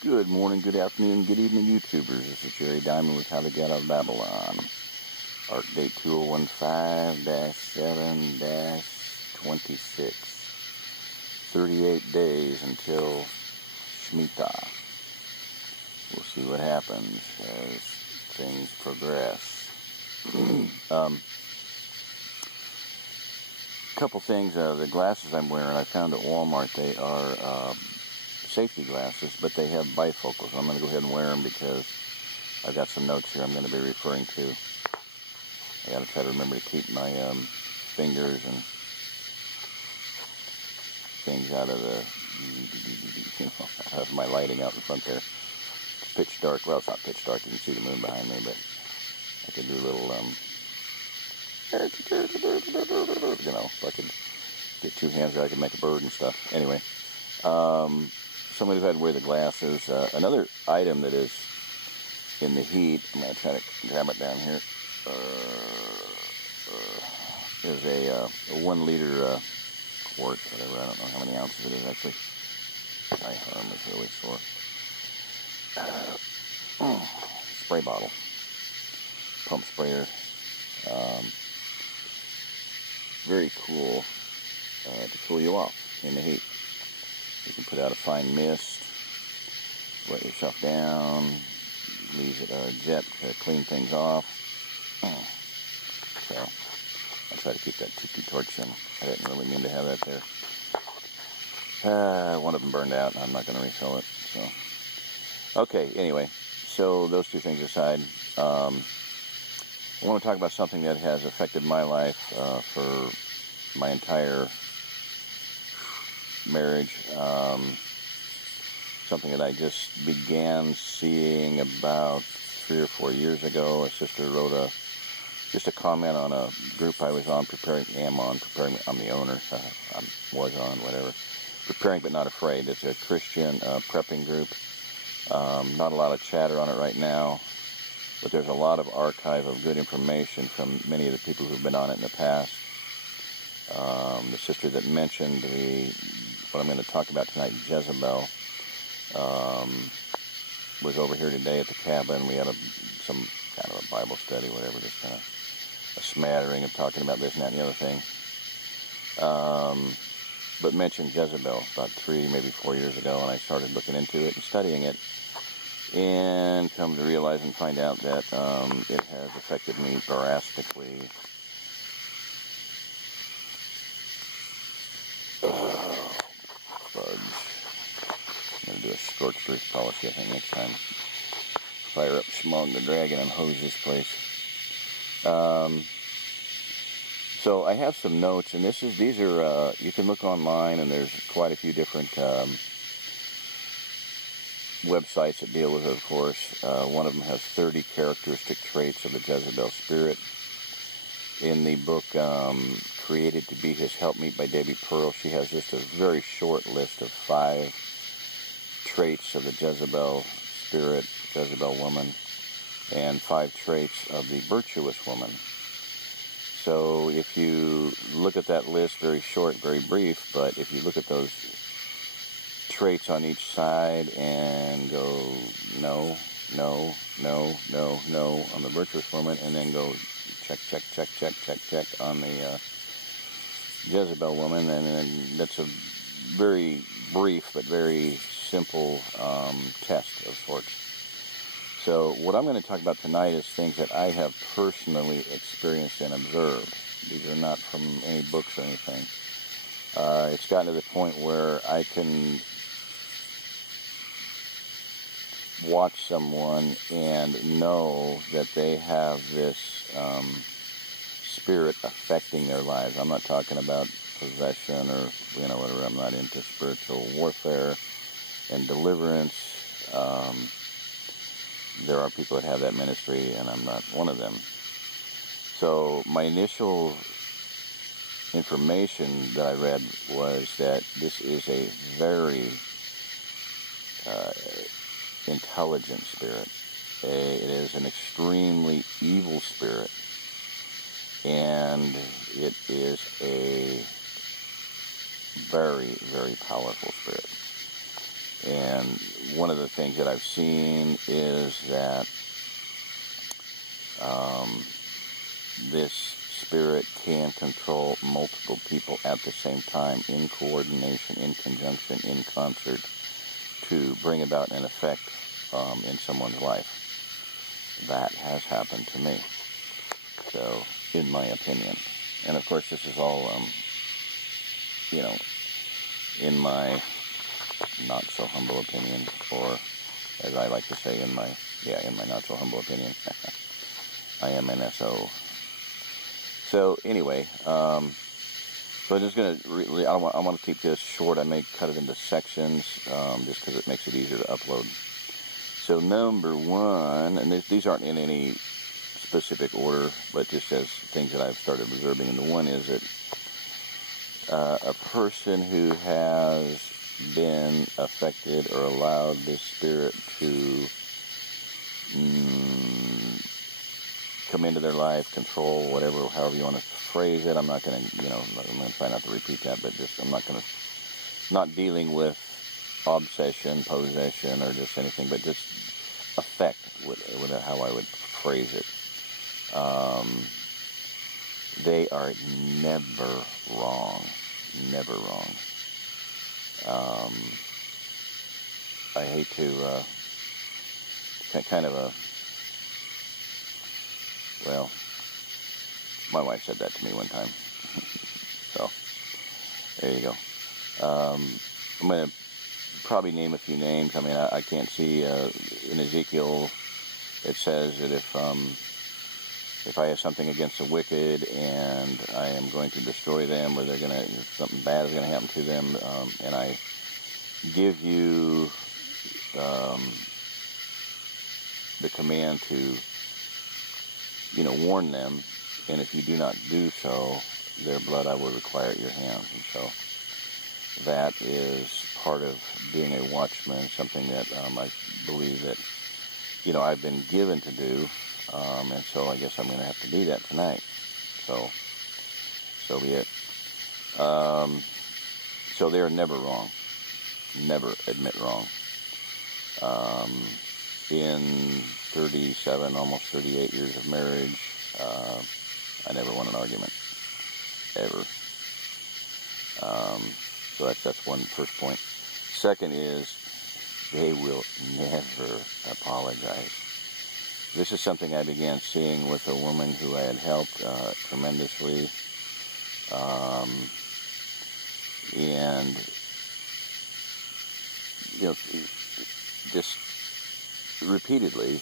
Good morning, good afternoon, good evening, YouTubers. This is Jerry Diamond with How to Get Out of Babylon. Arc date 2015-7-26. 38 days until Shemitah. We'll see what happens as things progress. Couple things. The glasses I'm wearing, I found at Walmart. They are safety glasses, but they have bifocals. I'm going to go ahead and wear them because I've got some notes here I'm going to be referring to. I got to try to remember to keep my fingers and things out of the, out of my lighting out in front there. It's pitch dark. Well, it's not pitch dark. You can see the moon behind me, but I could do a little, if I could get two hands there, I could make a bird and stuff. Anyway, somebody's had to wear the glasses. Another item that is in the heat, I'm going to try to grab it down here, is a 1 liter quart, whatever. I don't know how many ounces it is actually. My arm is really sore. Spray bottle. Pump sprayer. Very cool to cool you off in the heat. You can put out a fine mist, wet yourself down, leave it jet to clean things off. So I'll try to keep that tiki torch in. I didn't really mean to have that there. One of them burned out, and I'm not going to refill it. So okay, anyway, so those two things aside, I want to talk about something that has affected my life for my entire marriage. Something that I just began seeing about 3 or 4 years ago. A sister wrote just a comment on a group I was on, preparing, I'm the owner, Preparing But Not Afraid. It's a Christian prepping group. Not a lot of chatter on it right now, but there's a lot of archive of good information from many of the people who've been on it in the past. The sister that mentioned what I'm going to talk about tonight, Jezebel, was over here today at the cabin. We had some kind of a Bible study, whatever, just kind of a smattering of talking about this and that and the other thing. But mentioned Jezebel about 3, maybe 4 years ago, and I started looking into it and studying it, and come to realize and find out that it has affected me drastically. Fudge. I'm going to do a scorched earth policy, I think, next time. Fire up Smog the Dragon and hose this place. So I have some notes, and these are you can look online, and there's quite a few different websites that deal with it, of course. One of them has 30 characteristic traits of the Jezebel Spirit. In the book Created to Be His Helpmeet by Debbie Pearl, she has just a very short list of 5 traits of the Jezebel Spirit, Jezebel woman, and 5 traits of the virtuous woman. So if you look at that list, very short, very brief, but if you look at those traits on each side and go no on the virtuous woman, and then go check on the Jezebel woman, and then that's a very brief but very simple test of sorts. So what I'm going to talk about tonight is things that I have personally experienced and observed. These are not from any books or anything. It's gotten to the point where I can watch someone and know that they have this spirit affecting their lives. I'm not talking about possession or whatever. I'm not into spiritual warfare and deliverance. There are people that have that ministry, and I'm not one of them. So my initial information that I read was that this is a very intelligent spirit. It is an extremely evil spirit, and it is a very, very powerful spirit. And one of the things that I've seen is that this spirit can control multiple people at the same time, in coordination, in conjunction, in concert, to bring about an effect in someone's life. That has happened to me. So, in my opinion. And of course, this is all, in my not so humble opinion, or as I like to say, in my not so humble opinion. I am an SO. So anyway, so I'm just going to, I want to keep this short. I may cut it into sections, just because it makes it easier to upload. So number one, and these aren't in any specific order, but just as things that I've started observing. And the one is that a person who has been affected or allowed this spirit to come into their life, control, whatever, however you want to phrase it. I'm not going to, I'm going to try not to repeat that, but just not dealing with obsession, possession, or just anything, but just effect with how I would phrase it. They are never wrong. Never wrong. I hate to kind of well, my wife said that to me one time. So, there you go. I'm going to probably name a few names. I mean, I can't see, in Ezekiel, it says that if I have something against the wicked and I am going to destroy them, or something bad is going to happen to them, and I give you the command to, warn them, and if you do not do so, their blood I will require at your hands. And so that is part of being a watchman, something that I believe that, I've been given to do, and so I guess I'm going to have to do that tonight. So be it. So they are never wrong. Never admit wrong. In 37, almost 38 years of marriage, I never won an argument. Ever. So that's one first point. Second is, they will never apologize. This is something I began seeing with a woman who I had helped tremendously. And, just repeatedly,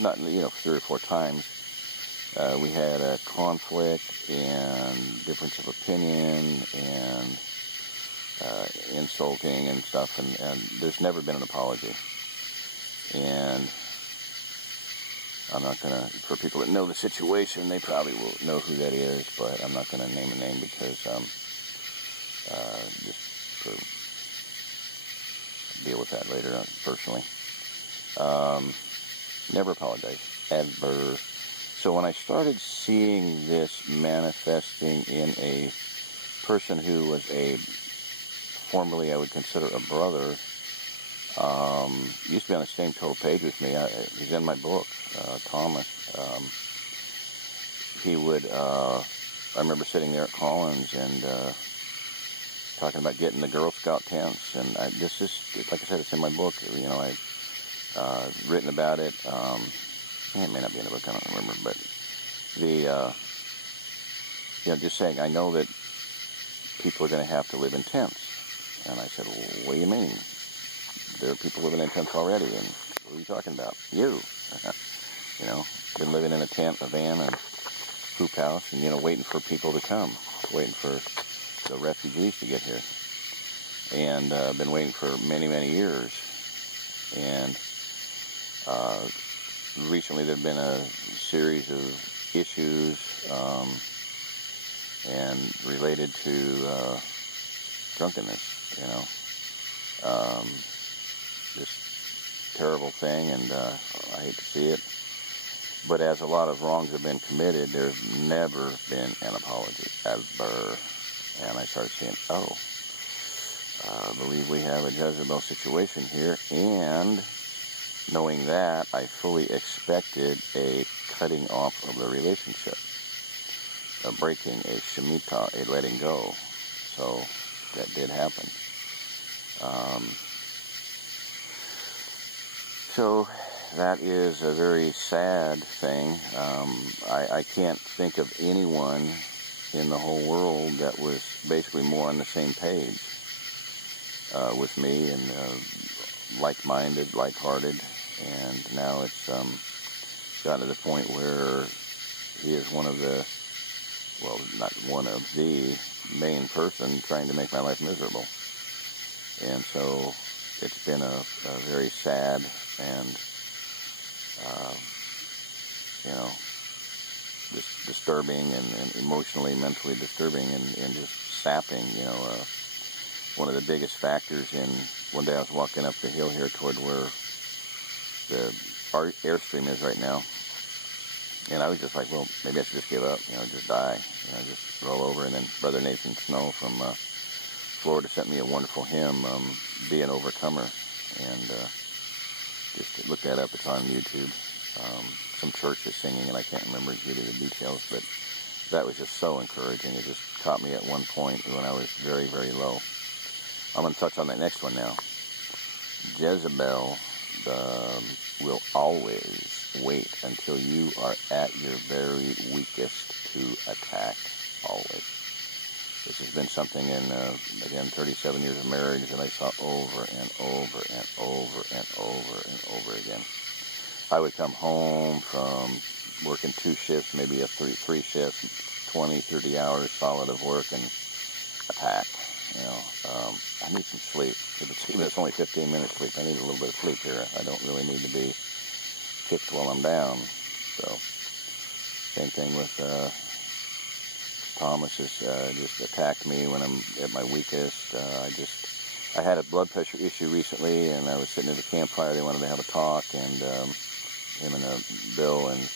not, 3 or 4 times, we had a conflict and difference of opinion and insulting and stuff, and there's never been an apology. And I'm not going to, for people that know the situation, they probably will know who that is, but I'm not going to name a name because just for deal with that later on personally. Never apologize, ever. So when I started seeing this manifesting in a person who was formerly I would consider a brother, used to be on the same total page with me. He's in my book, Thomas. He would, I remember sitting there at Collins and talking about getting the Girl Scout tents, and this is, like I said, it's in my book. I've written about it. It may not be in the book, I don't remember, but just saying, I know that people are going to have to live in tents. And I said, well, what do you mean? There are people living in tents already, and what are you talking about? You. Been living in a tent, a van, a hoop house, and, waiting for people to come, waiting for the refugees to get here. And been waiting for many, many years. And recently there have been a series of issues and related to drunkenness, this terrible thing, and I hate to see it. But as a lot of wrongs have been committed, there's never been an apology, ever. And I started saying, I believe we have a Jezebel situation here, and knowing that, I fully expected a cutting off of the relationship, a breaking, a shemitah, a letting go. So that did happen. So that is a very sad thing. I can't think of anyone in the whole world that was basically more on the same page with me, and like-minded, like-hearted, and now it's gotten to the point where he is one of the, well, not one of the main person trying to make my life miserable. And so it's been a very sad and just disturbing and emotionally, mentally disturbing and just sapping. One of the biggest factors in, one day I was walking up the hill here toward where the airstream is right now, and I was just like, well, maybe I should just give up, just die, just roll over. And then Brother Nathan Snow from Florida sent me a wonderful hymn, Be an Overcomer, and just look that up. It's on YouTube. Some church is singing, and I can't remember exactly the details, but that was just so encouraging. It just caught me at one point when I was very, very low. I'm going to touch on that next one now. Jezebel will always wait until you are at your very weakest to attack, always. This has been something in, again, 37 years of marriage that I saw over and over and over and over and over again. I would come home from working 2 shifts, maybe a three shifts, 20, 30 hours solid of work, and attack. I need some sleep. Even if it's only 15 minutes sleep, I need a little bit of sleep here. I don't really need to be kicked while I'm down. So, same thing with Thomas has just attacked me when I'm at my weakest. I had a blood pressure issue recently, and I was sitting at a campfire. They wanted to have a talk, and him and Bill, and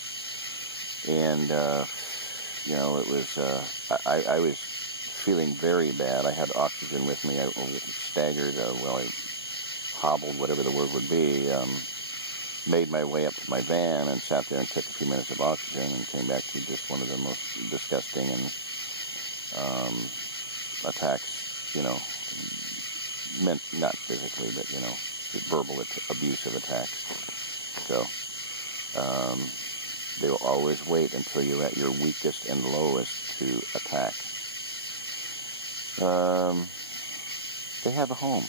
it was I was feeling very bad. I had oxygen with me. I staggered, I hobbled, whatever the word would be, made my way up to my van and sat there and took a few minutes of oxygen and came back to just one of the most disgusting and attacks, meant not physically, but, verbal abusive attacks. So, they will always wait until you're at your weakest and lowest to attack. They have a home,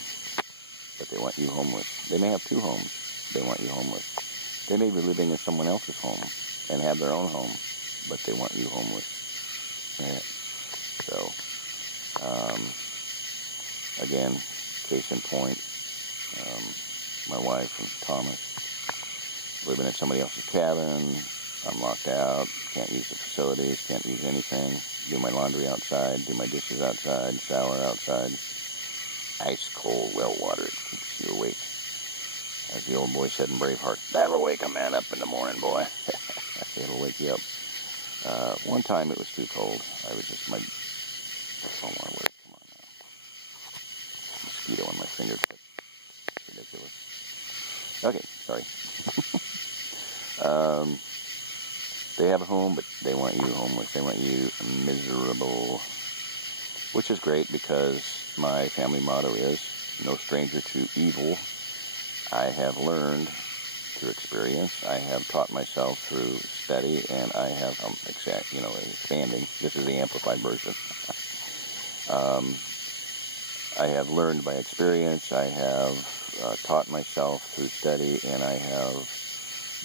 but they want you homeless. They may have 2 homes. They want you homeless. They may be living in someone else's home and have their own home, but they want you homeless. Yeah. So, again, case in point, my wife and Thomas living in somebody else's cabin. I'm locked out, can't use the facilities, can't use anything, do my laundry outside, do my dishes outside, shower outside. Ice cold well water, it keeps you awake. As the old boy said in Braveheart, that'll wake a man up in the morning, boy. It'll wake you up. One time it was too cold. I was just, oh my word, come on now. Mosquito on my fingertip. It's ridiculous. Okay, sorry. They have a home, but they want you homeless. They want you miserable, which is great because my family motto is no stranger to evil. I have learned through experience. I have taught myself through study, and I have expanding. This is the amplified version. I have learned by experience. I have taught myself through study, and I have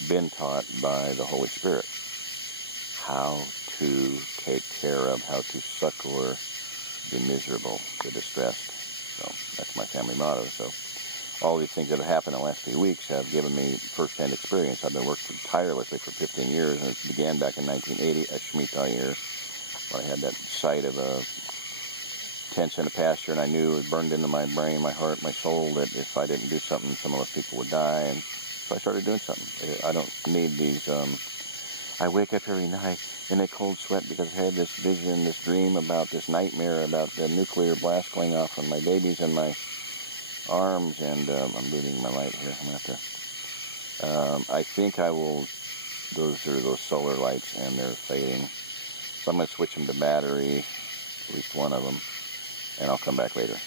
been taught by the Holy Spirit how to take care of, how to succor the miserable, the distressed. So that's my family motto. So all these things that have happened in the last few weeks have given me first-hand experience. I've been working tirelessly for 15 years, and it began back in 1980, a Shemitah year, when I had that sight of a tents in a pasture, and I knew it burned into my brain, my heart, my soul, that if I didn't do something, some of those people would die. And so I started doing something. I don't need these, I wake up every night, in a cold sweat because I had this vision, this dream about this nightmare about the nuclear blast going off on my babies and my arms, and I'm losing my light here. I'm going to have to, I think I will, those are those solar lights and they're fading. So I'm going to switch them to battery, at least one of them, and I'll come back later.